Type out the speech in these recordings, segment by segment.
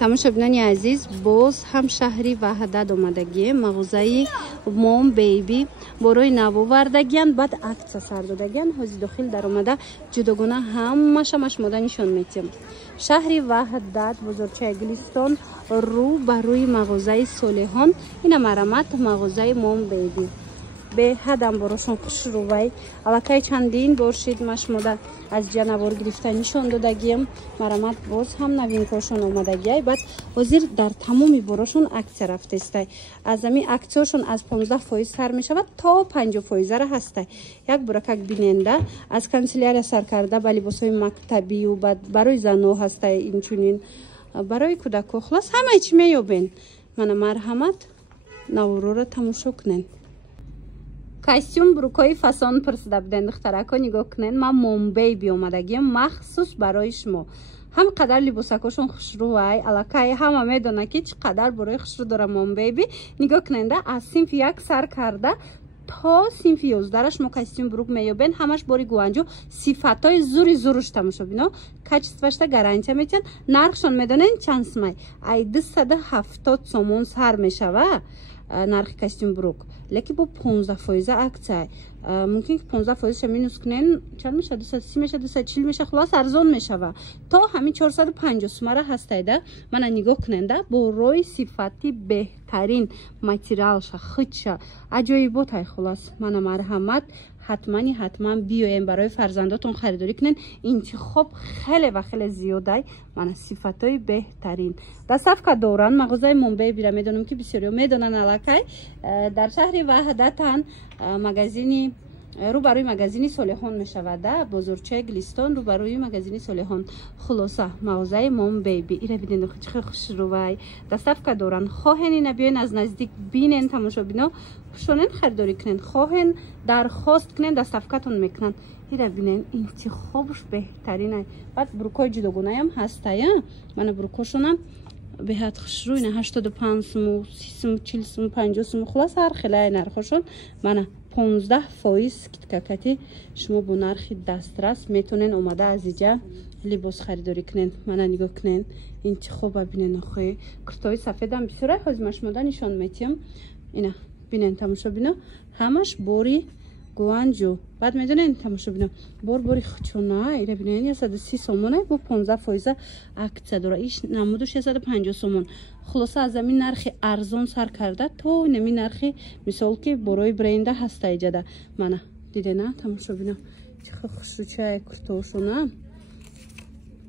тамошобинони азиз, боз ҳам шаҳри ваҳдат омадагием. мағозаи мом бейби борои навовардагиан, баъд акция сар додагиан. ҳозир дохил дар омада ҷудогона ҳамаша машмода нишон метиҳем. шаҳри ваҳдат, бозорчаи Гулистон, рӯ ба рӯи мағозаи Солиҳон. ина марамат мағозаи мом бейби. беҳадам борошон хушрӯвай аллакай чандин боршид машмода аз ҷанавор гирифта нишон додагием. марамат боз ҳам новинкошон омадагиай. баъд ҳозир дар тамоми борошон аксия рафтестай. аз ами аксияшон аз 15% сар мешавад то 50%-ра ҳастай. як буракак биненда аз канцелярия сар карда ба либосҳои мактабию баъд барои зано ҳастай, инчунин барои кӯдако хулос ҳамаи чӣ меёбен. мана марҳамат наворора тамошо кунен. костюм брукои фасон пурсида буден духтарако, нигоҳ кунен. ман мом бейби омадагием махсус барои шумо. ҳам қадар либосакошон хушрӯай аллакай ҳама медона ки чӣ қадар барои хушрӯ дора мом бейби. нигоҳ куненда аз синфи 1 сар карда то синфи 11 шумо костюм брук меёбен. ҳамаш бори гуанҷо сифатҳои зури зуруш тамошобино качествашта гарантия метиҳад. нархшон медонен чанд сумай? ай 270 сомон сар мешава нархи костюм брук, леки бо 15% акция. мумкин ки 15% минус кунен чанд мешава? 230 мешава, 240 мешава, хулос арзон мешава. то ҳамин 450 сумара ҳастайда. мана нигоҳ куненда борои сифати беҳтарин материалша, хитша аҷоиботай. хулос мана марҳамат ҳатман биёем барои фарзандотон харидорӣ кунен. интихоб хеле ва хеле зиёдай. мана сифатҳои беҳтарин доставка доранд. мағозаи мом бейбира медонам ки бисёриё медонан аллакай дар шаҳри ваҳдатан. магазини рӯбарӯи магазини Солиҳон мешавада, бозорчаи Гулистон рӯбарӯи магазини Солиҳон. хулоса мағозаи мом бейби ира биден чӣ хушрӯвай доставка доранд. хоҳен ина биёен аз наздик бинен тамошобино шонен харидорӣ кунен, хоҳен дархост кунен доставкатон мекунанд. ира бинен интихобш беҳтаринай. баъд брукои ҷудогонаям ҳастая. мана брукошонам беҳад хушрӯ ина 85 сум, 30 сум, 40 сум, 50 сум хулос ҳар хелай нархошон. мана 15% скидкакати шумо бо нархи дастрас метонен омада аз иҷа либос харидорӣ кунен. мана нигоҳ кунен интихоба бинен. охои куртои сафедам бисёрай ҳозир машмода нишон метиҳам. ина бинен тамошобино ҳамаш бори гуанҷо. баъд медонен тамошобино бори хучона ира бинен 130 сомонай бо 15% акция дора. иш намудуш 150 сомон. хулоса аз амин нархи арзон сар карда то инами нархи мисол ки борои бренда ҳаста иҷада. мана дидена тамошобино чӣ хушрӯчаи куртошона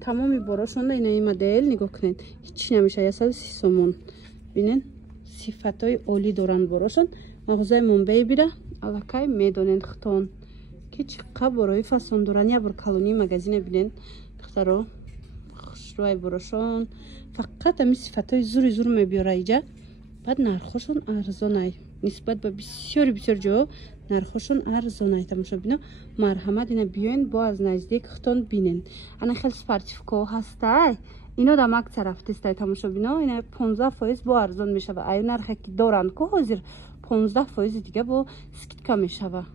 тамоми борошонда инаи модел нигоҳ кунен ҳичи намеша 130 сомон. бинен сифатҳои олӣ доранд борошон. мағозаи мом бейбира аллакай медонен хитон ки чӣ қадр борои фасон доранд. як бор калонии магазина бинен духтаро хушрӯай борошон фақат ами сифатҳои зури зур мебиёра иҷа. баъд нархошон арзонай нисбат ба бисёри ҷо нархошон арзонай. тамошобино марҳамат ина биёен бо аз наздик хитон бинен. ана хел спортивко ҳастай. ино дам акция рафтестай. тамошобино ина 15% бо арзон мешава. аю нархе ки доранд ко ҳозир 15% дига бо скидка мешава.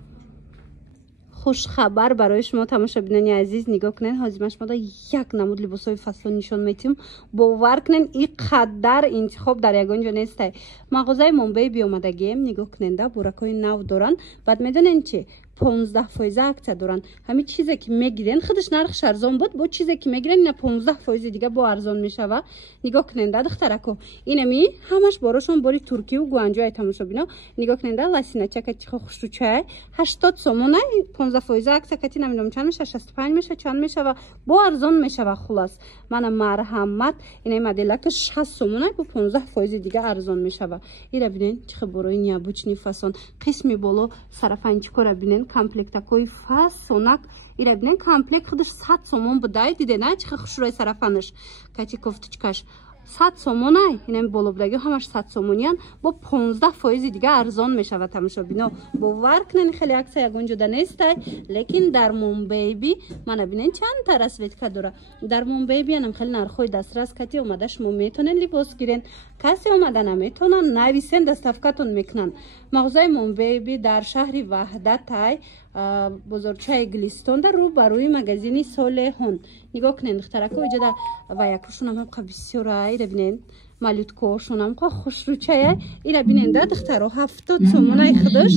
хушхабар барои шумо тамошобинони азиз, нигоҳ кунен ҳозир машмода як намуд либосҳои фаслон нишон метиҳем. бовар кунен ин қадар интихоб дар ягон ҷо нестай. мағозаи мом бейби омадагием. нигоҳ куненда буракҳои нав доранд. баъд медонен чи 15% акция доранд. ҳамин чизе ки мегирен худаш нархш арзон буд, бо чизе ки мегирен ина 15% дига бо арзон мешава. нигоҳ куненда духтарако инами ҳамаш борошон бори туркию гуанҷоай. тамошобино нигоҳ куненда ласиначака чихо хушрӯчай 80 сомонай 15% акция кати намедонам чанд мешава, 65 мешава, чанд мешава, бо арзон мешава. хулос мана марҳамат инаи моделака 60 сомонай бо 15% дига арзон мешава. ира бинен чихо борои необычни фасон қисми боло сарафанчикора бинен комплектакои фасонак. ира бинен комплект худаш 100 сомон будай. дидена чихо хушрӯи сарафанаш кати кофточкаш 100 сомонай. инами боло будаги ҳамаш 100 сомониян бо 15% дига арзон мешава. тамошобино бовар кунен хеле акция ягон ҷода нестай. лекин дар мом бейби мана бинен чандта расветка дора. дар мом бейби анам хеле нархҳои дастрас кати омада шумо метонен либос гирен. касе омада наметонан нависен доставкатон мекунанд. мағозаи мом бейби дар шаҳри ваҳдатай бозорчаи Гулистон дар рӯ ба рӯи магазини Солеҳон. Нигоҳ кунед духтарако, иҷода ва якушонам ҳамқа бисёра. Ира бинен малюткошонам қа хушрӯчая. Ира бинен да духтаро 70 сомонаи худаш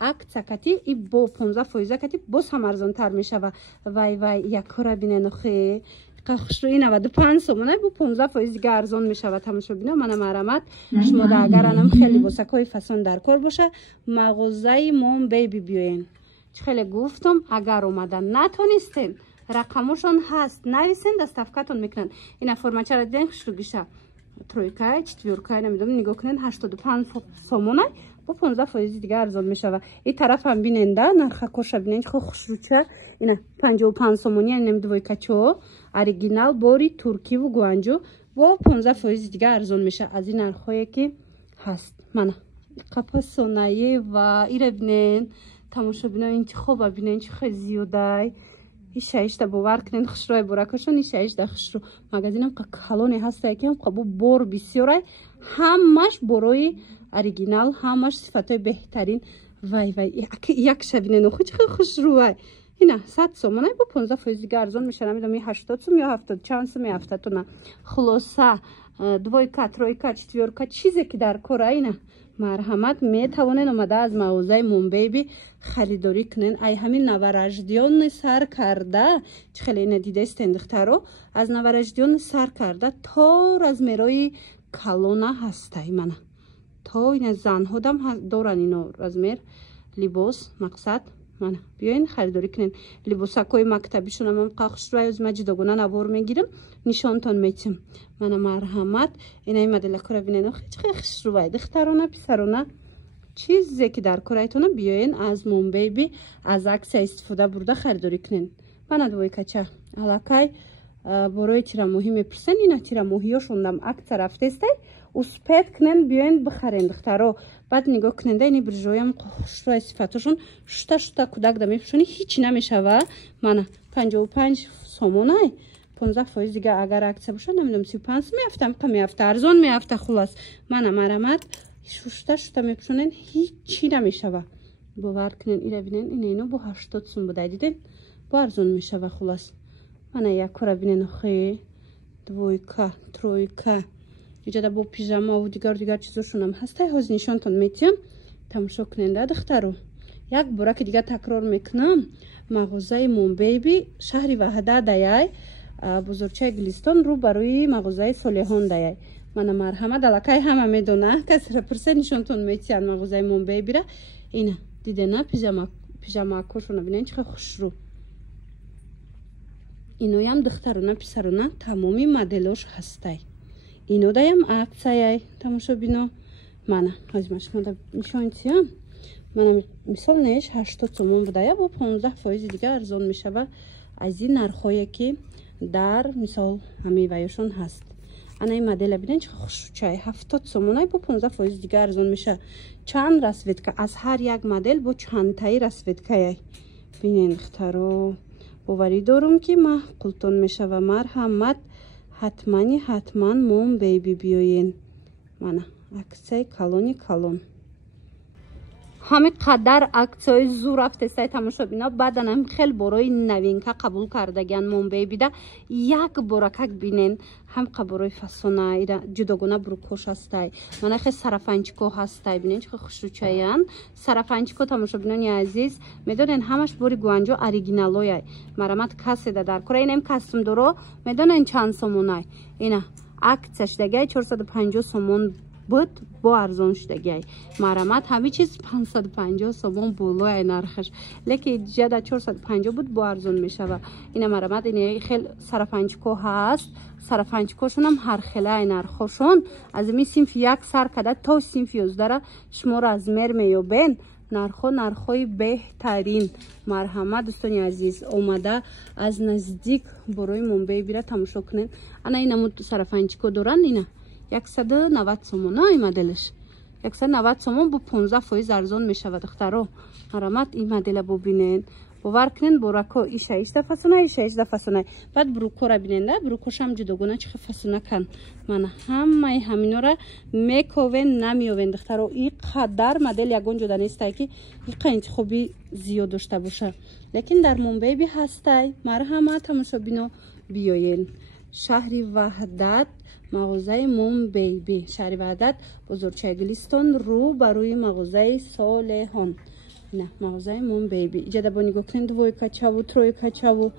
акция кати и бо 15% кати боз ҳам арзонтар мешава. Вай якора бинен охе хушрӯи 95 сомонай бо 15% дига арзон мешава. тамошобино мана марамат шумо да агаранам хеле босакои фасон дар кор боша мағозаи Mom Baby биёен. خیلی گفتم اگر اومدن نتونستین رقمشون هست نویسین دستافکتون میکنن. این فرماچه را دیدین خشروگیشه ترویکای چطورکای نمیدونم نگاه کنین 85 سومونه با 15% دیگه ارزان میشه. و این طرف هم بینین ده نرخ کوش بینین خو خشروچه اینا 55 سومونی نمیدونم دویکچو اوریجینال بوری ترکی و گوانجو با 15% دیگه ارزان میشه. از این نرخایی که هست من قفسونایی و ایره بینین تماشا بینن این چه خوبه بینن چه خیلی زیادای این شایش تا باور کنین خشروی براکشون این شایش دا خشرو مگزینم که کلونی هسته که هم قبو بور بسیاره همش بروی اوریجینال همش صفتای بهترین. وای یک شبینه خود چه خشروی اینا 100 سومونه با 15% دیگه ارزان میشه. نمیدونم این 80 سوم یا 70 چند سوم یا 70 نه خلاصه دویکا ترویکا چطورکا چیزی که در کره اینا مرحمت میتوانین اومده از مغازه Mom Baby خریداری کنین. ای همین نوارجدیون سر کرده چه خیلی اینا دیده استین دخترو از نوارجدیون سر کرده تا رزمیرای کلونه هسته منه تا این زن هدم دارن اینو رزمیر لباس مقصد منه بیاین خریداری کنین. لباسکوی مکتبیشون هم قاخش روی از مجدگونه نوار میگیرم نشانتون میتیم. من مرحمت اینای مدل کره بینین خیلی خش روی دخترانه پسرانه چیزی که در کرهتونه بیاین از Mom Baby از عکس استفاده برده خریداری کنین. من دوی کچه علاقه برای تیرا موهی میپرسن اینا تیرا موهیاشون هم عکس رفته استه اسپید کنن بیاین بخرین دخترو. بعد نگاه کننده اینی برجویم خوشروی صفتشون شتا کودک دمیپشونی هیچی نمیشه. من 55 سومونای 15% دیگه اگر عکس باشه نمیدونم 35 میافتم که میافته ارزان میافته. خلاص من مرمت شتا میپشونین هیچی نمیشه. باور کنین ایره بینین اینو با 80 سوم بوده دیدین با ارزان میشه. خلاص من یک کره بینین خیلی دویکا ترویکا اینجا با پیژاما و دیگر چیزاشون هم هسته. هاز نشانتون میتیم تماشا کننده دخترو. یک باره که دیگه تکرار میکنم مغازه Mom Baby شهری وحده دایای بزرگچه گلیستان رو بروی مغازه صالحان دایای. من مرحمت علاقه همه میدونه کسی را پرسه نشانتون میتین مغازه Mom Baby را. اینا دیده نه پیژاما کشونه بینین چه خوش رو اینو هم دخترونه پسرونه تمامی مدلش هسته. اینو دایم عکسای تماشا بینو منه هازمش کنم نشان تیم منم مثال نش 80 تومن بوده یا با 15% دیگه ارزان میشه. و از این نرخایی که در مثال همه وایشون هست انا این مدل ببینید چه خوشچای 70 تومن با 15% دیگه ارزان میشه. چند رسویدکا از هر یک مدل با چند تایی رسویدکای ببینید دخترو باوری دارم که معقولتون میشه. و مرحمت حتما Mom Baby بیاین. من عکسای کلون همه قدر عکسای زور رفته سای تماشا بینا. بعدن هم خیلی برای نوینکا قبول کردگن Mom Baby ده یک برکک بینین هم قبرای فسونه ایره جداگونه بروکوش هستای. من خیلی سرفنچکو هستای بینین چه خوشوچایان سرفنچکو تماشا بینانی عزیز میدونین همش بوری گوانجو اوریجینالوی مرامت کسی ده در کره اینم کاستوم دارو میدونین چند سومونای اینا عکسش دیگه 450 سومون بود با ارزان شدگی مرامت همه چیز 550 سومون بولای نرخش لیکن جدا 450 بود با ارزان میشه. و این مرامت این خیلی سرفنچکو هست. سرفنچکوشون هم هر خیلی نرخشون از می صنف یک سر کده تا صنف 11 شما را از مر میوبین نرخوی بهترین. مرحمت دوستان عزیز اومده از نزدیک برای Mom Baby را تماشا کنین. انا این نمود سرفنچکو دارن اینا 190 سومون این مدلش 190 سومون با 15% ارزان میشه. و دخترو مرامت این مدل ببینین باور کنین بوراکو ایش 18 فسونه ایش 18 فسونه. بعد بروکو را ببینید، بروکوش هم جداگونه چه فسونه کن. من همه همینا را میکوین نمیوین دخترو. این قدر مدل یگون جدا نیست که این انتخابی زیاد داشته باشه. لیکن در موم بیبی هستی. مرحمت تماشابینو بیاین. شهر وحدت مغازه موم بیبی. شهر وحدت بزرگچه گلیستان رو بروی مغازه صالحان. نه مغازه موم بیبی. اینجا با نگاه کنید دوی کچاو تروی کچاو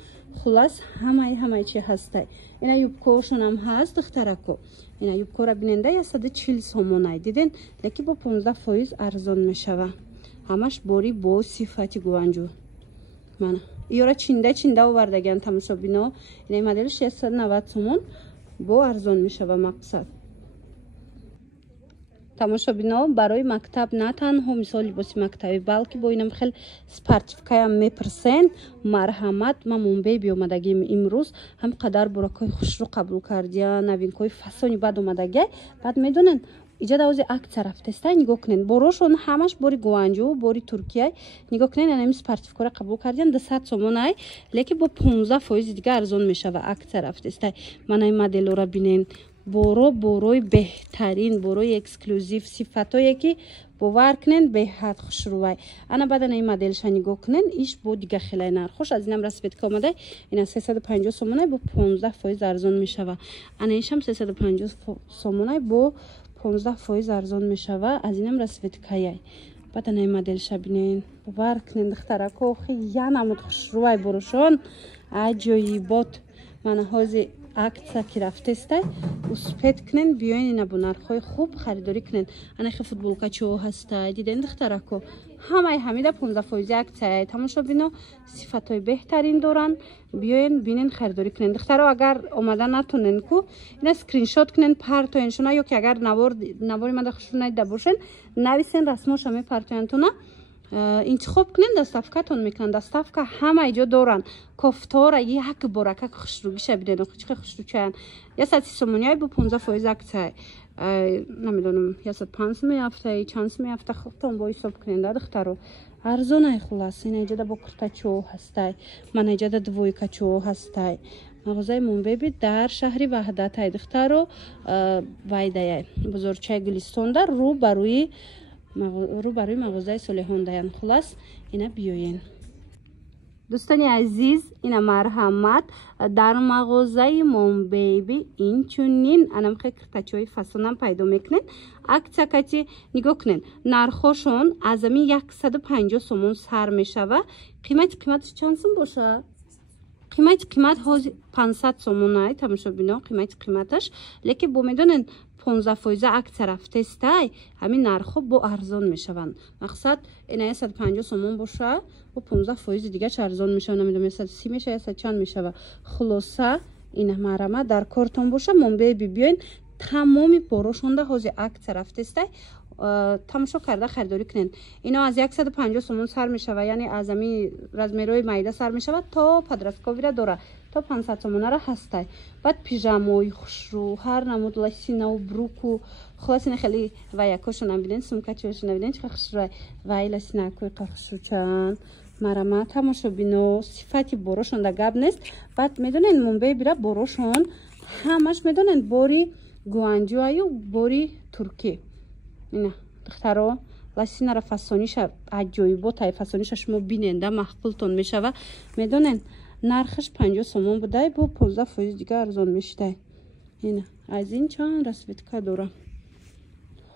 خلاص همه چی هسته. اینا یوبکوشون هم هست دخترکو. اینا یوبکو را بیننده 140 سومونه دیدین، لیکن با 15% ارزان میشوه. همش باری با صفتی گوانجو. من ایورا چینده آوردگن تماشابینا. این مدل 690 سومون با ارزان میشوه مقصد. تماشابینا برای مکتب نه تنها مثال لباس مکتبی بلکه با اینم خیلی سپرتیفیکای هم میپرسن. مرحمت ما موم بیبی اومدگیم امروز هم قدر براکای خوش رو قبول کردیا نوینکای فسونی بعد اومدگی. بعد میدونن اینجا دوازی اکت رفتسته نگاه کنین بروشون همش باری گوانجو باری ترکیه نگاه کنین اینم سپرتیفیکای قبول کردین 200 سومونه لیکن با 15% دیگه ارزان میشه و اکت رفتسته. من این مدل رو ببینین بروی بهترین بروی اکسکلوزیو صفاتایی که باور کنین به حد خوش روی. انا بعد این مدل نگاه کنین ایش بود دیگه خیلی نرخوش از اینم رسیت که اومده. اینا 350 سومونه با 15% ارزان میشه و انا ایشم 350 سومونه با 15% ارزان میشه و از اینم رسیت که بعد این مدل ببینین باور کنین دخترکو خیلی نمود خوش روی بروشون عجایبات. من هازی اکت که رفته استه اسپیت کنین بیاین اینا با نرخ‌های خوب خریداری کنین. انا خیلی فوتبولکا چو هسته دیدین دخترکو همیده 15% اکت تماشابینا صفاتای بهترین دارن. بیاین ببینین خریداری کنین دخترا. اگر اومدن نتونن کو اینا اسکرین شات کنین پرتوینشونا یا که اگر نواری مده خوشون نیده باشن نویسین رسمش هم پرتوینتونا انتخاب کنین دستافکتون میکنن. دستافکا همه ایجا دارن کفتار یک بارکه خوشروگی شبیدن چه خوشروچن یا 130 سومونی با 15% اکت نمیدونم یا 105 میافته چانس میافته خودتون با حساب کنین دخترو ارزونه خلاص. این ایجا با کرتاچو هسته من ایجا دوی کچو هسته. مغازه موم بیبی در شهر وحدت دخترو وایده بزرگچه گلیستان در رو بروی مغازه صالحان دهن. خلاص اینا بیاین دوستانی عزیز. اینا مرحمت در مغازه موم بیبی این چونین انم خیلی کرتاچوی فسونم پیدا میکنین. اکتاکتی نگاه کنین نرخوشون از همین 150 سومون سر میشه و قیمتش چند سوم باشه؟ قیمت هاز 500 سومونه تماشابینا قیمتش لیکن با میدونن 15% اکت رفته استه همین نرخ با ارزان میشون. مقصد اینا 150 سومون باشه و 15% دیگه چه ارزان میشه نمیدونم 130 میشه یا چند میشه و خلاصه این مرمه در کارتون باشه. موم بیبی بیاین تمامی پروشونده هاز اکت رفته استه تماشا کرده خریداری کنین. اینا از 150 سومون سر میشه و یعنی از همین رزمیروی مایده سر میشه و تا پدرسکاوی را داره تا 500 سومونه را هسته. بعد پیژامای خوشرو هر نمود لاسینا و بروکو خلاص این خیلی و یکاشون هم بیدین سومکچوشون بیدین چه خوشرو و لاسینا کوی خوشرو چند مرمه تماشا بینو صفتی بروشون دا گب نیست. بعد میدونین موم بیبی را بروشون همش میدونین باری گوانجوی و باری ترکی. اینا دخترو لاسینا را فسونیش عجایبات فسونیش شما بیننده مخبولتون میشه و میدونین نرخش 50 سومون بوده با 15% دیگه ارزان میشه. اینا از این چند رسیت که دارم.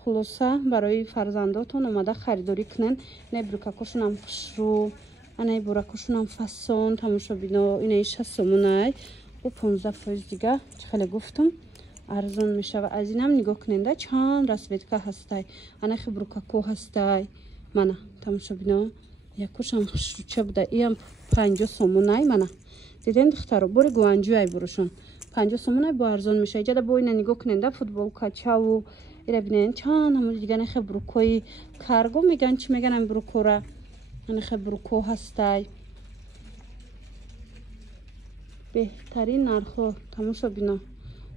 خلاصه برای فرزنداتون اومده خریداری کنن. نه بروکاکوشون هم خوشرو نه براکوشون هم فسون تماشا بینا. اینا 6 سومونه با 15% دیگه خیلی گفتم ارزان میشه و از اینم نگاه کننده چند رسیت که هسته. انا خیلی بروکاکو هسته منه تماشا بینا یکوش هم خوشرو چه بوده. این 50 سومونه منه دیدین دخترو باری گوانجوی بروشون 50 سومونه با ارزان میشه. اینجا با اینا نگاه کننده فوتبال کچاو اینا ببینین چند همون دیگه نه خیلی بروکوی کارگو میگن چی میگن این بروکو را نه خیلی بروکو هسته بهترین نرخو تماشا بینا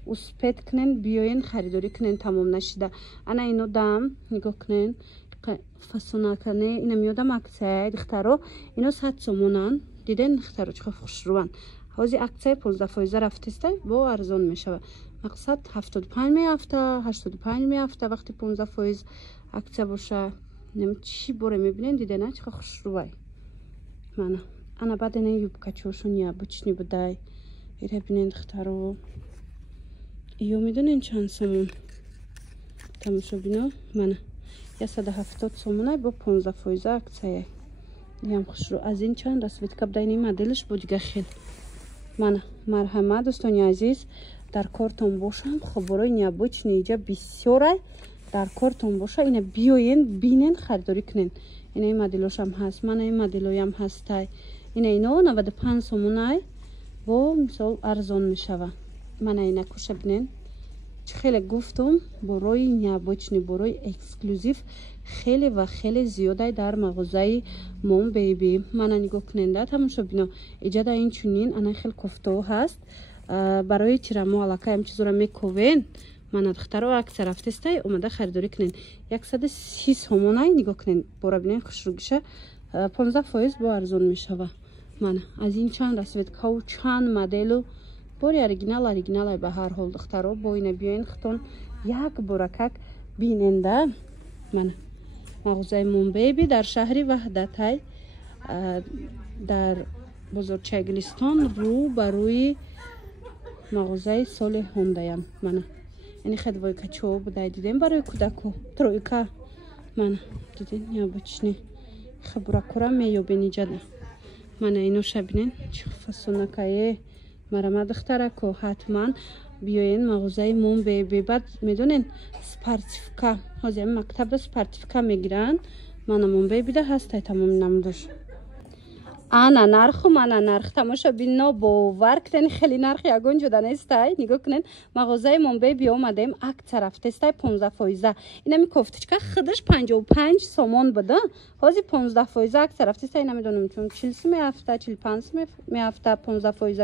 اسپیت کنین بیاین خریداری کنین تمام نشده. انا اینو دام نگاه کنین چقدر فسونکنه اینا میادم اکسای دخترو اینو 100 سومونن دیدن دخترو چقدر خوش روان حاضی اکسای 15% رفته است با ارزان میشه مقصد 75 میافته 85 میافته وقتی 15% اکسای باشه نمی چی بره میبینین دیدن چقدر خوش روای من انا بعد نه یوبکا چوشون یا بچنی بدای ایره بینین دخترو ایو میدونین چند سومون تماشا بینا من 170 سومونه با 15% اکسایه هم خوش رو از این چند رسوید کب داینی مدلش بودگه خیل من مرحمه دوستانی عزیز در کارتون باشم خبرای نیابوچ نیجا بسیاره در کارتون باشه اینا بیاین بینین خریداری کنین اینا این مدلوش هم هست من این مدلوی هم هستای اینا 95 سومونه با مثال ارزان میشوه من اینا کشه بینین خیلی گفتم برای نیابوچنی برای اکسکلوزیو خیلی و خیلی زیاده در مغازه موم بیبی من نگاه کننده تماشا بینا ایجاد این چونین انا خیلی کفتو هست برای تیرامو علاقه هم چیزو را میکوین من دخترو اکثر رفته استای اومده خریداری کنین 130 سومونه نگاه کنین برای بینین خوش رو گشه 15% با ارزون میشه من از این چند رسید که چند مدلو باری اریجینال به هر حال دخترو با این بیاین ختون یک برکک بیننده من مغازه موم بیبی در شهری وحدت در بزرگچگلستان رو بروی مغازه سال هوندایم من یعنی خدوای کچو بودای دیدیم برای کودکو ترویکا من دیدین یا بچنی خبره کرم میوبینی جده من اینو شبینین چه فسونکایه مرا دختره که حتما بیاین مغازه موم بیبی بعد میدونین سپارتیفیکا حاضی مکتب ده سپارتیفیکا میگیرن من موم بیبی ده هسته تمام نمودش انا نرخ تماشا بینا باور کنین خیلی نرخ یگون جدا نیستای نگاه کنین مغازه موم بیبی اومدیم اکثر رفته استای 15% اینا میگفت که خودش 55 سومون بده حاضی 15% اکثر رفته استای نمیدونم چون 40 میافته 45 میافته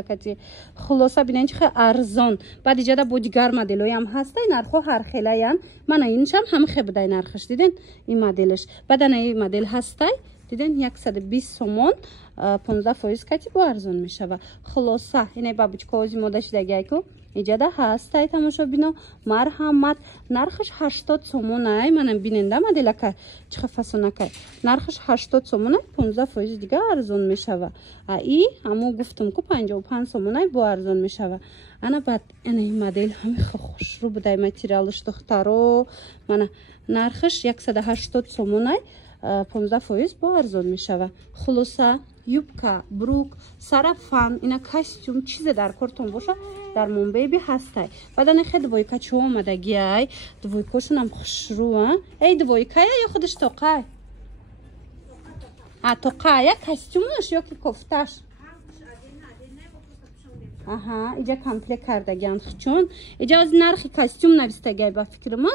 15% کتی خلاصه ببینین چه ارزان بعد ایجاد بودیگر مدلای هم هستای نرخو هر خیلیان من اینشم هم خیلی بدای نرخش دیدین این مدلش بعد این مدل هستای دیدین 120 سومون 15% کتی با ارزان میشه و خلاصه اینه بابچکا اوزی مودش دیگه که ایجاده هستای تماشا بینا مرحمت نرخش 80 سومونه منم بیننده مدل که چه فسونکه نرخش 80 سومونه 15% دیگه ارزان میشه و ای همو گفتم که 55 سومونه با ارزان میشه و انا بعد این مدل همه خوش رو بودای متریالش دخترو من نرخش 180 سومونه 15% با ارزان میشه خلاصه یوبکا بروک سرفان اینا کاستوم چیز در کارتون باشه در موم بیبی هسته بعد انا خیلی دویکا چه اومدگی ای دویکاشون هم خوش رو ای دویکا یا خودش توقع توقع یا کاستومش یا که کفتش آها اینجا کامپلیت کردگیان چون اینجا از نرخ کاستوم نویستگی با فکر ما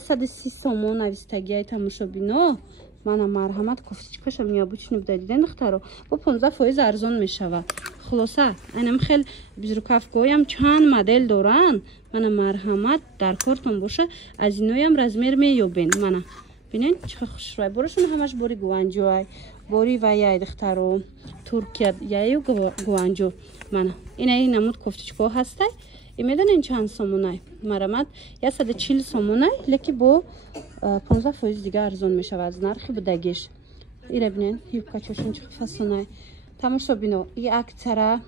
130 سومون نویستگی تماشا بینو من مرحمت کفتیچ کشم نیابوچ نبوده دیدن دخترو با 15% ارزان میشه خلاصه اینم خیلی بزرگکف گویم چند مدل دارن من مرحمت در کارتون باشه از اینوی هم رزمیر میوبین من بینین چه خوش روی برشون همش باری گوانجو باری و یای دخترو ترکیه یای گوانجو من این نمود کفتیچکو هسته میدونین چند سومونه مرحمت 140 سومونه لکی با 15% دیگه ارزان میشه و از نرخی بودگیش ایره بینین یوبکا چوشون چه فسونه تماشا بینو این اکتره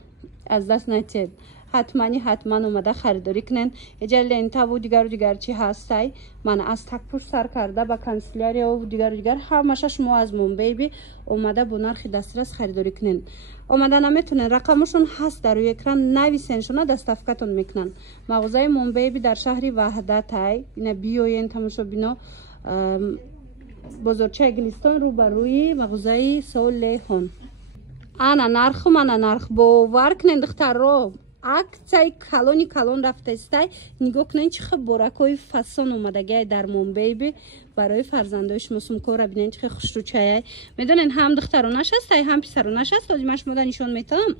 از دست نتید حتما اومده خریداری کنن اجل لنتا و دیگر چی هستای من از تک پوش سر کرده با کانسلری و دیگر همشه شما از موم بیبی اومده با نرخ دسترس خریداری کنن اومده نمیتونن رقمشون هست در روی اکران نویسنشون دستافکتون میکنن مغازه موم بیبی در شهری وحدت های اینا بیوین تماشا بینا بزرگچگلستان رو بر روی مغازه سولیهون انا نرخ باور کنین دخترو акцияи калон рафтаистай нигоҳ кунед чӣ хел боракҳои фасон омадагиай дар мом бейби барои фарзандои шумо сумкора бинед чӣ хел хушрӯчаяй медонед ҳам духтаронаш ҳастай ҳам писаронаш ҳаст озимаш шумода нишон метавам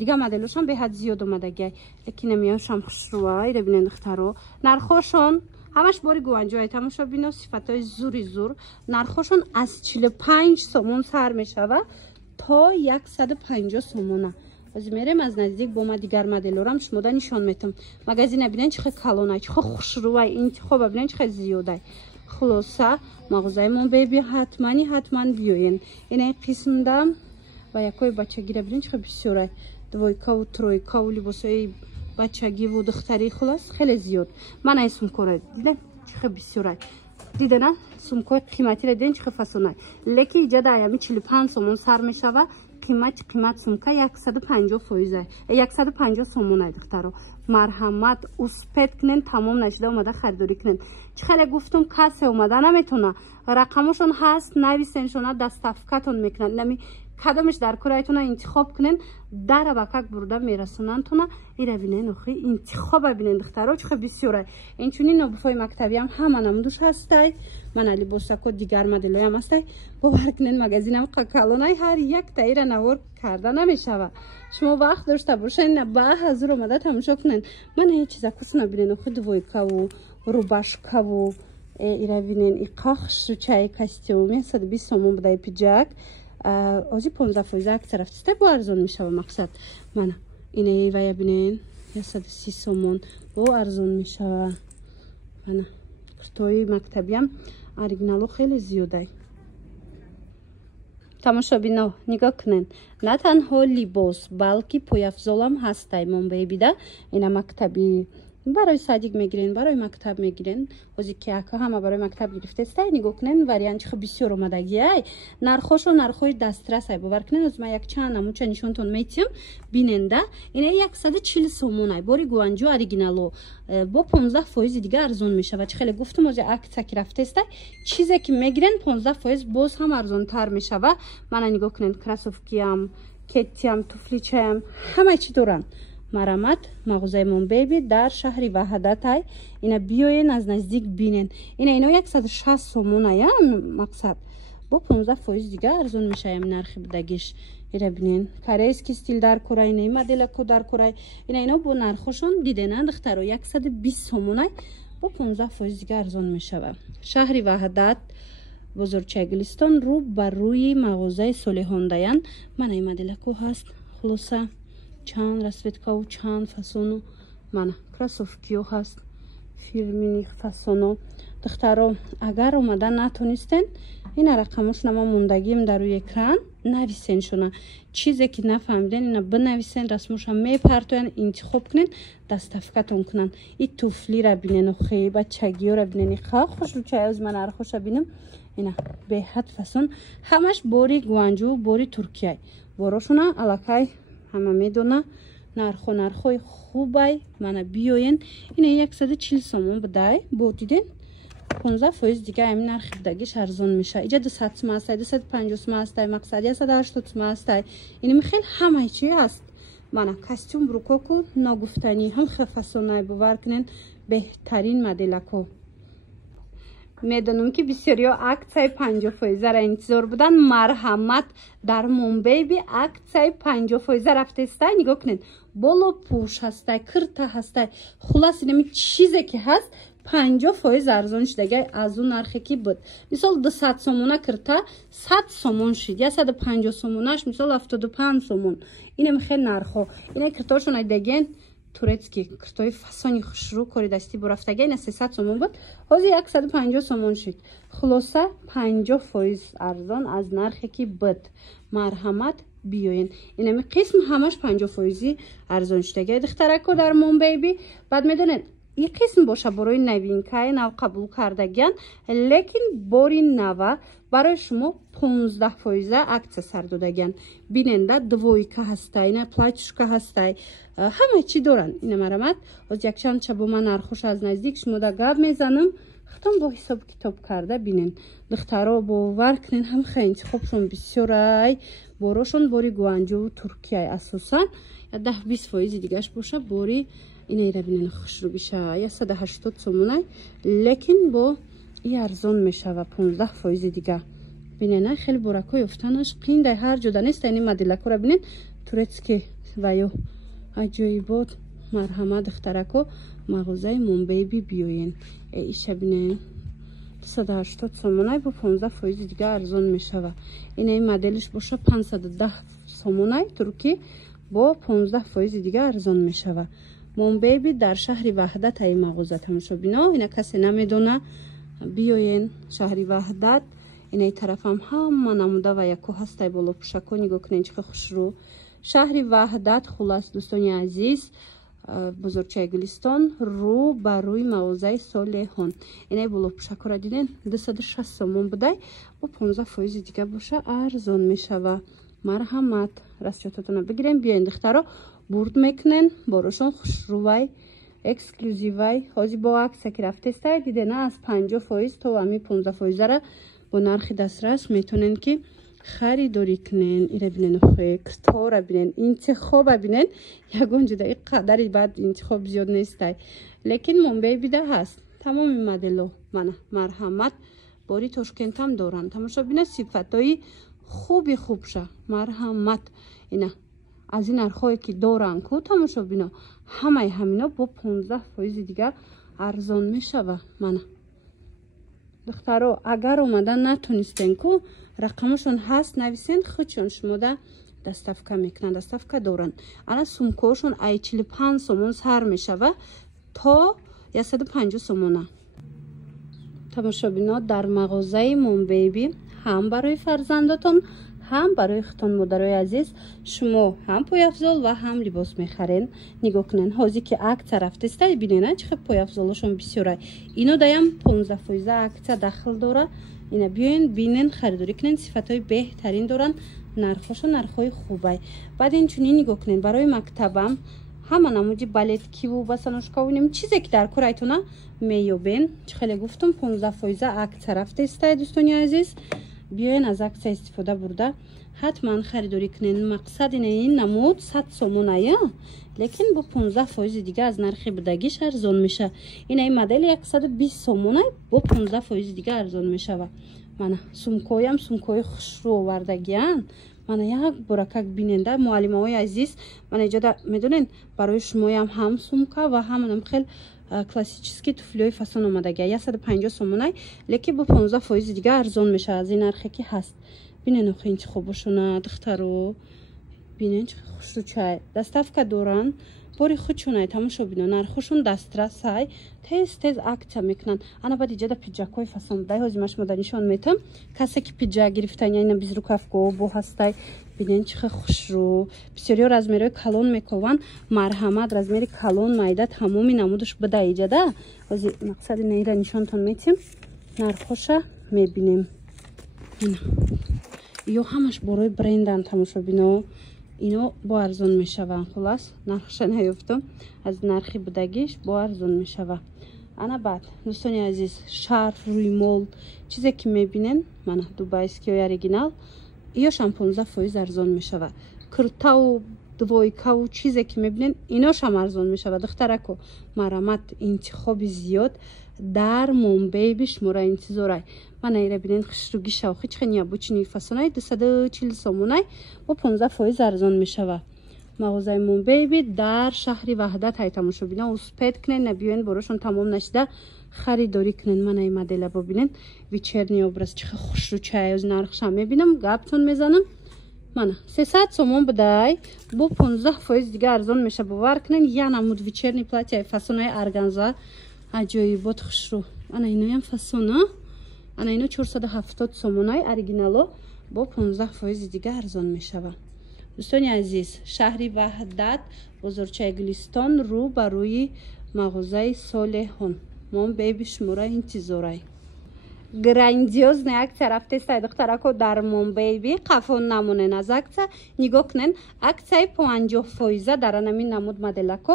дига моделошам беҳад зиёд омадагиай лекин намиёшам хушрӯай рабинед духтаро нархошон همش باری گوانجوهای تماشا بینو صفتای زوری زور نرخشون از 45 سومون سر میشوه تا 150 سومونه. از میرم از نزدیک با ما دیگر مدلورم شما دا نشان میتم. مگازین ببینن چه کالونای چه خوشروای انتخاب ببینن چه زیاده. خلاصه مغازه مون بیبی حتما بیاین. این قسم دا و یکای بچگی را ببینن چه بسیاره. دویکا و ترویکا و لباسای بچگی و دختری خلاص خیلی زیاد. من این سومکو دیدن چه بسیاره. دیدن سومکو قیمتی را دیدن چه فسونه. لکی اینجا دایمی 45 سومون سر میشوه. قیمت سومکا 150 سومونه دخترو. مرحمت اسپت کنن تمام نشده اومده خریداری کنن. چخیلی گفتم کسی اومده نمیتونه رقمشون هست نویسنشون دستافکتون میکنن نمی کدامش در کرایتون انتخاب کنن در بکک برده میرسونن تونه ایره بینن اخی انتخاب ببینن دخترها چخه بسیاره این چونی نوبفای مکتبی هم همه نمودوش هستای من علی بوسکو دیگر مدلوی هم هستای باور کنن مگزینم قکلونای هر یک تایره نور کرده نمیشوه شما وقت داشته باشین با حضور اومده تماشا کنن من هیچ چیزا کس نبینن اخی دویکا و روباشکا و ایره بینن ای قاخش رو چای کستیومی 120 سومون بوده پیجاک آجی 15% اکثر رفته با ارزان میشه و مقصد من اینه ویا بینین 130 سومون با ارزان میشه و من کرتوی مکتبی هم اریگنالو خیلی زیاده تماشا بینو نگاه کنین نه تنها لباس بلکه پویافزولم هسته من بیبیده اینه مکتبی برای سادیک میگیرین برای مکتب میگیرین اوزی که اکا همه برای مکتب گرفته است نگاه کنین وریانت چه بسیار اومدگی ای نرخوش و نرخوی دسترس ای باور کنین از ما یک چند نمونه نشونتون میتیم بیننده اینه 140 سومون ای باری گوانجو اوریجینالو با 15% دیگه ارزون میشه و چه خیلی گفتم از اکتا که رفته است چیزی که میگیرین 15% باز هم ارزون تر میشه و من نگاه کنین کراسوفکی هم کتی هم توفلیچه هم همه چی دارن مرامت مغازه مون بیبی در شهر وحدت های اینا بیاین از نزدیک بینین اینا 160 سومونه یا مقصد با 15% دیگه ارزون میشه این نرخی بدگیش اینا بینین کاریسکی استیل در کورای اینا مدل کو در کورای اینا با نرخشون دیدن دخترو 120 سومونه با 15% دیگه ارزون میشه شهر وحدت بزرگچگلستان رو بر روی مغازه صالحاندیان من این مدل کو هست خلاصه چند رسویتکا و چند فسونو من کراسوفکیو هست فیرمینی فسونو دخترو اگر اومدن نتونستین این رقمش نما موندگیم در روی اکران نویسین شونه چیزی که نفهمیدین اینا بنویسین رسمش هم میپرتوین انتخاب کنین دستافکتون کنن این توفلی را بینین و خیلی بچگی را بینین خواه خوش رو چای از من ارخوش را بینم اینا به حد فسون همش بوری گوانجو بوری ترکیه باراشونه علاقای همه میدونه نرخوی خوبه من بیاین اینه 140 سومون بدای با دیدین 15% دیگه همین نرخ بدگیش ارزون میشه اینجا 200 سوم است 250 سوم است مقصد 180 سوم است این خیلی همه چی هست من کاستوم بروکوکو نگفتنی هم خفسونه باور کنین بهترین مدلکو میدونم که بسیاری اکتای 50% را انتظار بودن مرحمت در مومبای بی اکتای 50% رفته است نگاه کنین بالا پوش هسته کرتا هسته خلاص اینمی چیزی که هست 50% ارزان شده از اون نرخی که بود مثال 200 سومونه کرتا 100 سومون شد یا 150 سومونش مثال 75 سومون اینم خیلی نرخو اینه کرتاشون دیگه تورецکی کرتای فسانی خوشرو کاری دستی برفتگی این 300 سومون بود حاضی 150 سومون شد خلاصه 50% ارزان از نرخی که بود مرحمت بیاین اینم قسم همش 50% ارزان شده دخترکو در مومبای بی بعد میدونید این قسم باشه برای نوینکه نو قبول کردگیان لیکن باری نو برای شما 15% اکت سر دادگیان بیننده دویکه هسته اینه پلاچشکه هسته همه چی دارن اینه مرامت از یک چند چه با من نرخوش از نزدیک شما دا گب میزنم ختم با حساب کتاب کرده بینن دخترها باور کنین هم خیلی خوبشون بسیاره باروشون باری گوانجو و ترکیه اساسا 10-20% دیگهش باشه باری اینه را بینن خوش رو بیشه یا 180 سومونه لیکن با این ارزان میشه و 15% دیگه بینن خیلی برکای افتانش قینده هر جدا نیست این مدلکو را بینن تورецکی و یا عجایبات марҳамат духтарако мағозаи Момбейби биёен. Иша бинен 280 сомонай бо 15% дига арзон мешава. Инаи моделиш боша 510 сомонай турки бо 15% дига арзон мешава. Момбейби дар шаҳри Ваҳдат аи мағоза тамошобино. Ина касе намедона биёен шаҳри Ваҳдат. Инаи тарафам ҳама намуда ва яко ҳастай боло пушако нигоҳ кунен чӣ хушрӯ. Шаҳри Ваҳдат хулас дӯстони азиз бузургчаи Гулистон рӯ ба рӯи мағозаи Солеҳон. Инаи боло пушакора диден 260 сомон будай бо 15% дига боша арзон мешава. Марҳамат расчётатона бигирем биёен духтаро бурд мекунен борошон хушрӯвай эксклюзивай ҳози бо аксия ки рафтестай дидена аз 50% то ами 15% бо нархи дастрас метонен ки харидорӣ кунен. Ира бинен кстора бинен интихоба бинен ягон ҷудаи қадари баъд интихоб зиёд нестай лекин Момбейбида ҳаст тамоми модело. мана марҳамат бори Тошкентам доранд. тамошобина сифатҳои хуби хубша. марҳамат ина аз ин нархҳое ки доранд ку тамошобино ҳамаи ҳамино бо 15% дига арзон мешава. мана духтаро агар омадан натонистен ку рақамашон ҳаст нависен худшон шумода доставка мекунанд. доставка доранд. ана сумкаошон ай 45 сомон сар мешава то 150 сомона. тамошобино дар мағозаи Момбейби ҳам барои фарзандатон ҳам барои хитон модарои азиз шумо ҳам пойафзол ва ҳам либос мехарен. нигоҳ кунен ҳозир ки акция рафтеста бинена чӣ хел пойафзолошон бисёрай. ино даям 15% акция дахл дора. ина биёен бинен харидорӣ кунен сифатҳои беҳтарин доранд. нархошон нархҳои хубай. баъд инчунин нигоҳ кунен барои мактабам ҳама намуди балеткиву басаношкавунем чизе ки дар корайтона меёбен. чӣ хеле гуфтум 15% акция рафтеста дӯстони азиз. биёен аз акция истифода бурда ҳатман харидорӣ кунен. мақсад ин намуд 100 сомоная лекин бо 15% дига аз нархи будагиш арзон меша. инаи модели 120 сомонай бо 15% дига арзон мешава. мана сумкоям сумкои хушрӯ овардагиян. мана як боракак биненда муаллимаҳои азиз мана иҷода медонен барои шумоям ҳам сумка ва ҳамонам хел классически туфлиҳои фасон омадагия 150 сомонай лекин бо 15% дига арзон меша аз ин нархе ки ҳаст. бинен охи интихобошона духтаро бинен чӣ хушрӯчай доставка доранд. бори худшонай тамошобино нархошон дастрасай тез тез акция мекунанд. ана баъд иҷода пиҷакҳои фасон будай ҳози машмода нишон метам касе ки пиҷак гирифтания ина безрукавко бо ҳастай бинен чӣ хел хушрӯ. бисёриҳо размерҳои калон мекованд. марҳамат размери калон майда тамоми намудаш буда иҷода ҳози мақсади наира нишонтон метим нархоша мебинем. ё ҳамаш борои брендан тамошобино ино бо арзон мешаванд. хулас нархша наёфтам аз нархи будагиш бо арзон мешава. ана баъд дӯстони азиз шарф рӯймол чизе ки мебинен мана дубайскиёи оригинал иёшам 15% арзон мешава. куртаву двойкаву чизе ки мебинен иношам арзон мешава. духтарако марҳамат интихоби зиёд дар Момбейби шуморо интизорай. мана ира бинен хушрӯги шавқи чӣ хел необычни фасонай 240 сомонай бо 15% арзон мешава. мағозаи Момбейби дар шаҳри Ваҳдат ҳай тамошобино успед кунен набиёен борошон тамом нашида харидорӣ кунен. мана ин модела бобинен вечерний образ чӣ хел хушрӯчай аз нархша мебинам гапчон мезанам. мана 300 сомон будай бо 15% дига арзон меша. бовар кунен я намуд вечерний платьяи фасонаи органза аҷоибот хушрӯ. ана иноям фасона ана ино 470 сомонай оригинало бо 15% дига арзон мешава. дӯстони азиз шаҳри Ваҳдат бозорчаи Гулистон рӯ ба рӯи мағозаи Солеҳон. Момбейби шуморо интизорай. грандиозная акция рафтестай духтарако дар Момбейби қафон намонен аз акция нигоҳ кунен аксияи 50% дар анамин намуд моделако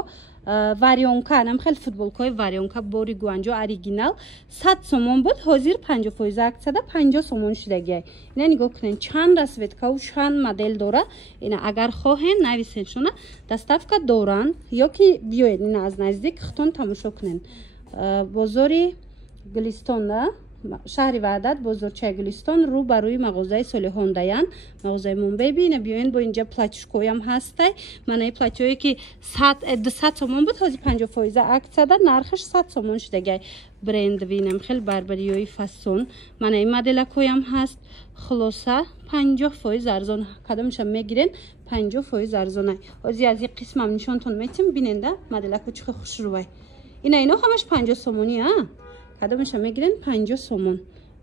варионка анам хел футболкаҳои варионка бори гуанҷо оригинал 100 сомон буд ҳозир 50% аксияда 50 сомон шудагиай. ина нигоҳ кунен чанд расветкаву чанд модел дора. ина агар хоҳен нависен шуна доставка доранд ё ки биёед ина аз наздик хитон тамошо кунен. бозори Гулистон шаҳри ваҳдат бозорчаи гулистон рӯ ба рӯи мағозаи соли ҳондаян мағозаи мунбейби ина биёен бо инҷа платишкоям ҳастай мана ин платиҳое ки 200 сомон буд ҳозир 50% аксияда нархаш 100 сомон шудагай брендовинам хел барбариёи фасон мана ин моделакоям ҳаст хулоса 50% арзон кадомаша мегирен 50% арзонай ҳозир аз ин қисмам нишонтон метим биненда моделако чихе хушрӯвай ино ҳамаш 50 сомони кадомаша мегирен 50 сомон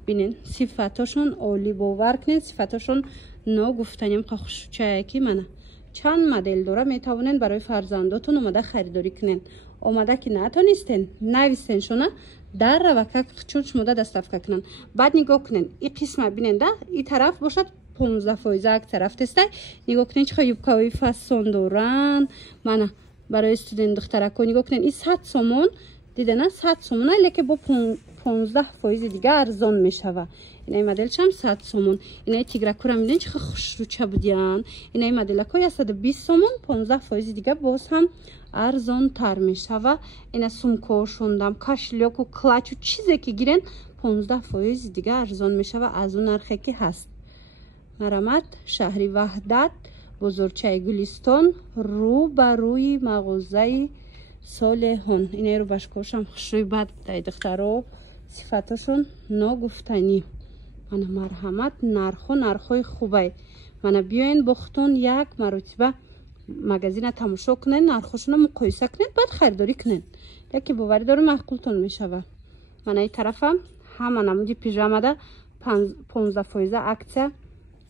бинен сифатошон оли бовар кунед сифатошон ногуфтанем хушчая ки мана чанд модел дора метавонен барои фарзандотон омада харидорӣ кунен омада ки натонистен навистен шона дар равака чун шумода доставка кунан баъд нигоҳ кунен ин қисма бинен да ин тараф бошад 15% акция рафтестай нигоҳ кунен чихо юбкаҳои фасон доран мана барои студент духтарако нигоҳ кунен ин 100 сомон дидана 100 сомон леки бо 15% дига арзон мешава инаи моделчам 100 сомон инаи тигракура мебинед чихо хушрӯча будиян инаи моделако 120 сомон 15% дига боз ҳам арзонтар мешава ина сумкаошондам кашлёку клачу чизе ки гирен 15% дига арзон мешава аз он нархе ки ҳаст марамат шаҳри ваҳдат бозорчаи гулистон рӯ ба рӯи мағозаи солеҳон инаи рӯбашкошам хушрӯи бад дай духтаро сифаташон ногуфтанӣ мана марҳамат нархҳои хубай мана биёен бо хутон як маротиба магазина тамошо кунен нархошона муқоиса кунед баъд харидорӣ кунед яке боварӣ дорам мақултон мешава мана ин тарафам ҳама намуди пижамада 15% акция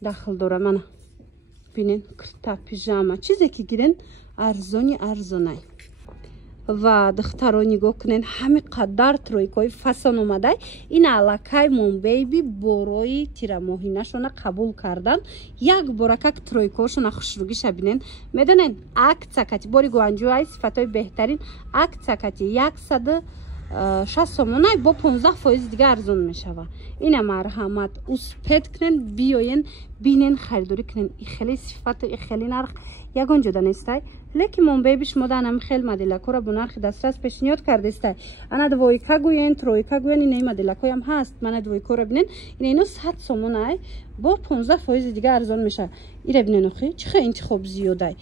дахл дора мана бинен курта пижама чизе ки гирен арзонай ва духтаро нигоҳ кунен ҳами қадар тройкаҳои фасон омадай ин аллакай мунбейби борои тирамоҳинашона қабул кардан як бора как тройкаҳошона хушрӯгиша бинен медонен акция кати бори гуанҷӯай сифатҳои беҳтарин акция кати 160 сомонай бо 15% дига арзон мешава ина марҳамат успед кунен биёен бинен харидорӣ кунен и хеле сифату и хеле нарх ягон ҷода нестай леки мунбейби шумо да анам хел моделакора бо нархи дастрас пешниҳод кардестай ана двойка гӯен тройка гӯен инаи моделакоям ҳаст мана двойкора бинен ина ино 100 сомонай бо 15% дига арзон меша ира бинен охи чихе интихоб зиёдай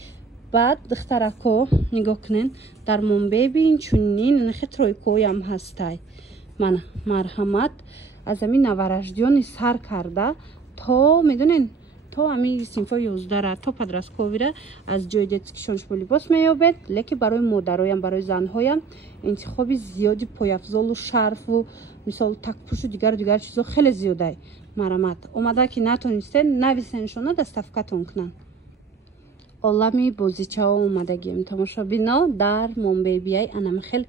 баъд духтарако нигоҳ кунен дар мунбейби инчунин нахи тройкаҳоям ҳастай мана марҳамат аз ами навараждиёни сар карда то медонен то ами синфо 11 то подростковира аз ҷои детскишон шумо либос меёбед леки барои модароям барои занҳоям интихоби зиёди пояфзолу шарфу мисол такпушу дигар чизо хеле зиёдай марамат омада ки натонистен нависеншона доставкатон кунан олами бозичао омадагием тамошобино дар мунбейбияй анамхел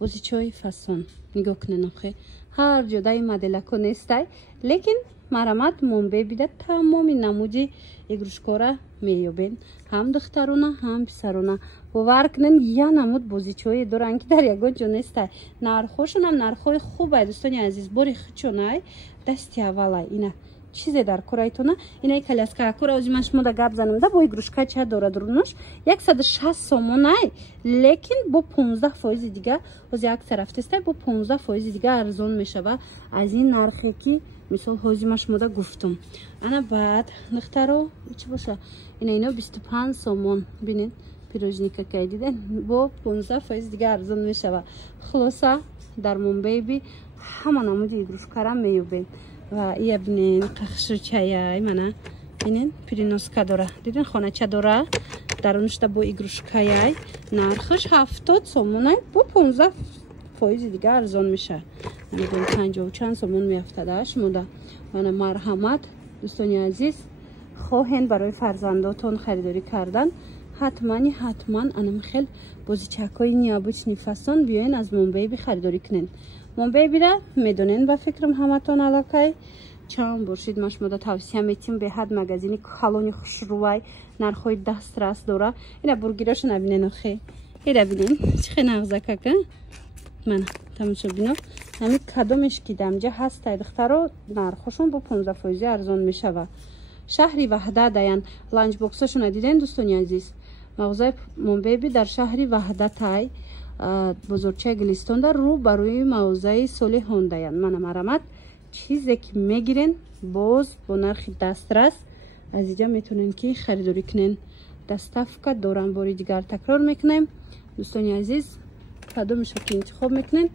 бозичаои фасон нигоҳ кунен охе ҳар ҷодаи моделако нестай лекин марамат мунбейбида тамоми намуди игрушкора меёбен ҳам духтарона ҳам писарона бовар кунен я намуд бозичаое доранд ки дар ягон ҷо нестай нархҳошонам нархҳои хубай дӯстони азиз бори хучонай дасти аввалай ина чизе дар корайтона инаи коляскаакора ози ман шумода гап занамда бо игрушка ча дорад рунош 160 сомонай лекин бо 15% дига ози акция рафтестай бо 15% дига арзон мешава аз ин нархе ки мисол ҳози ман шумода гуфтум ана баъд духтаро чи боша ина ино 25 сомон бинен пирожника кай диден бо 15% дига арзон мешава хулоса дар мунбейби ҳама намуди игрушкара меёбен ва ия бинен қахшучаяй мана бинен переноска дора диден хонача дора дарунашда бо игрушкаяй нархаш 70 сомонай бо 15% дига арзон меша мегӯям 50 чанд сомон меафтада шумода мана марҳамат дӯстони азиз хоҳен барои фарзандотон харидорӣ кардан ҳатман анамхел бозичакҳои необычни фасон биёен аз мунбейби харидорӣ кунен мунбейбира медонен ба фикрам ҳаматон аллакай чанд бошид ман шумода тавсия метим беҳад магазини калони хушрӯвай нархҳои дастрас дора ина бургирошо набинен охе ира бинен чихе нағзакака мана тамошобино ҳами кадомеш ки дамҷа ҳастай духтаро нархошон бо 15% арзон мешава шаҳри ваҳдат даян ланчбоксошона диден дӯстони азиз мағозаи мунбейби дар шаҳри ваҳдатай бозорчаи гулистонда рӯ ба рӯи мағозаи соли ҳондаян мана марамат چیزی که میگیرین باز با نرخ دسترس از اینجا میتونین که خریداری کنین. دستافکا دوران باری دیگر تکرار میکنیم. دوستان عزیز کدومش که انتخاب میکنین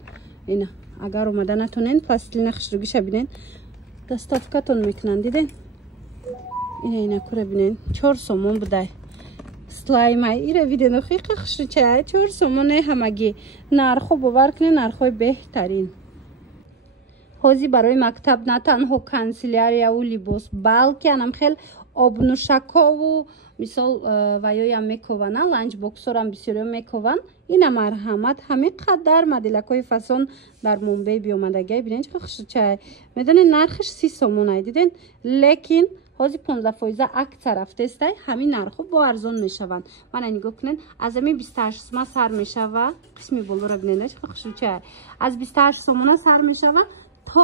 اینا. اگر اومده نتونین پلاستیلین خشرگیش ببینین دستافکاتون میکنن. دیدین اینا کوره ببینین 4 سومون بوده. سلایم ایره ویدین خیلی خشر چه 4 سومونه همگی نرخو باور کنین نرخوی بهترین. حوزی برای مکتب نه تنها کانسیلاریا و لیباس بلکه هم خیلی آبنوشکا و مثال ویای هم میکوونن لانچ باکسور هم بسیاری میکوون. این مرحمت همه قدر مدلکای فسون در مومبای بیامدگی بینین چه خوش چه میدونین نرخش 30 سومونه دیدین لیکن حوزی 15% عکس رفته است همین نرخو با ارزان میشوند. من نگاه کنین از همین 28 سوم سر میشوه قسمی بالا را ببینید چه خوش چه از 28 سومونه سر میشوه تا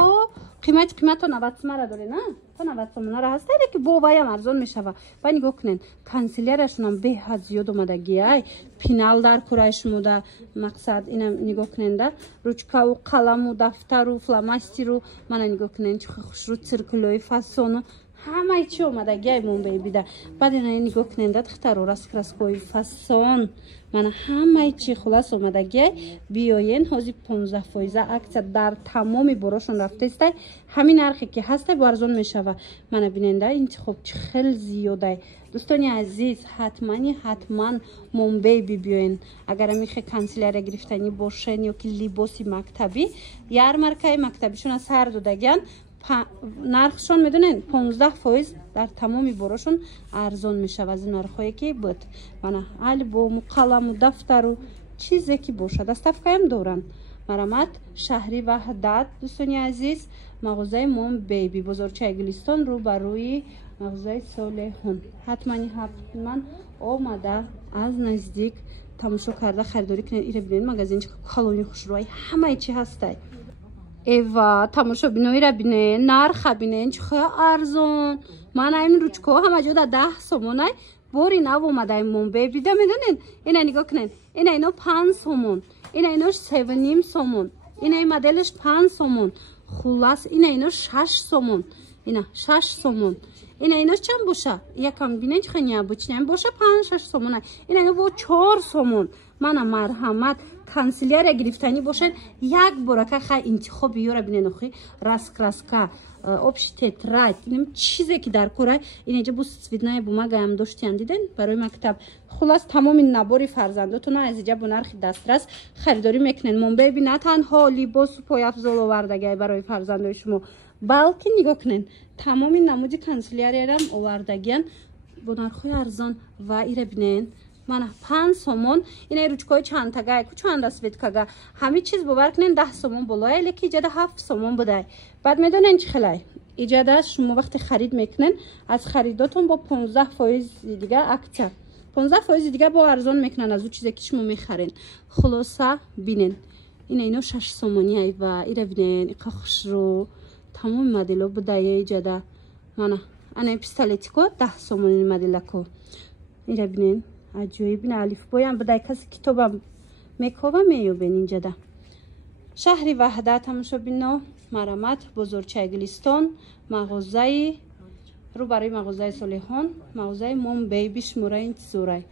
قیمت 90 سوم را داره نه تا 90 سوم را هست که بابای هم ارزان میشوه. و نگاه کنین کانسیلرشون هم به حد زیاد اومدگی ای پینال در کورایش موده مقصد اینم نگاه کنین ده روچکا و قلم و دفتر و فلاماستر و من نگاه کنین چه خوش رو سرکلوی فاسون همه چی اومدگی مومبای بیده. بعد اینا نگاه کنین ده تختر و راسکوی فاسون من همه چی خلاص اومدگی بیاین حوزی 15% عکس در تمام براشون رفته است. همین نرخی که هست با ارزان میشوه. من ببیننده انتخاب خیلی زیاده. دوستان عزیز حتما مومبای بیاین. اگر میخه کانسیلر گرفتنی باشین یا که لباس مکتبی یارمارکای مکتبیشون از هر دو دگن نرخشون میدونین 15% در تمامی براشون ارزان میشه از این نرخایی که بود. من البوم و قلم و دفتر و چیزی که باشه دستافکا هم دورن. مرامت شهری وحدت دوستان عزیز مغازه مومبای بزرگچه گلستان رو بروی مغازه صالحون حتما آمده از نزدیک تماشا کرده خریداری کنین. ایره ببینین مغازه کالونی خوشروی همه چی هسته. ایوا تماشا بینوی را بینین نرخ بینین چه ارزون. من این روچکو همه جا 10 سومونه بوری نو اومده مومبای بیده میدونین. اینا نگاه کنین اینا 5 سومون اینا 7.5 سومون اینا مدلش 5 سومون خلاص اینا 6 سومون اینا 6 سومون اینا چند باشه یکم بینین چه نیا بچنین باشه 5-6 سومونه اینا با 4 سومون. من مرحمت کانسیلر گرفتنی باشن یک برکه خیلی انتخاب بیاره بینن خیلی راسکراسکا آبش تترات اینم چیزی که در کره اینجا بو سویدنای بومگا هم داشتین دیدن برای مکتب. خلاص تمام این نباری فرزنداتون از اینجا با نرخ دسترس خریداری میکنن. مومبای بی نه تنها لباس و پایافزال آوردگی برای فرزندای شما بلکه نگاه کنین تمام این نمود کانسیلر هم آوردگیان با نرخ ارزان. و ایره بینن من 5 سومون اینا روچکای چند تاگه چند اسویتکاگه همه چیز باور کنین 10 سومون بالای لیکی ایجاده 7 سومون بوده. بعد میدونین چه خلای ایجاده شما وقتی خرید میکنین از خریداتون با 15% دیگه عکس 15% دیگه با ارزان میکنن از اون چیزی که شما میخرین. خلاصه بینین اینا 6 سومونی و ایره بینین خوش رو تمام مدل بوده ایجاده. من انا پیستالتیکو 10 سومونی مدلکو ایره بینین عجیب نه الف بایم بدای کسی کتابم میکوبه میوبین اینجا ده شهری وحدت همشو بینو مرامت بزرگچه گلستان مغازه رو برای مغازه صالحون مغازه مومبای بیشموره انتظاره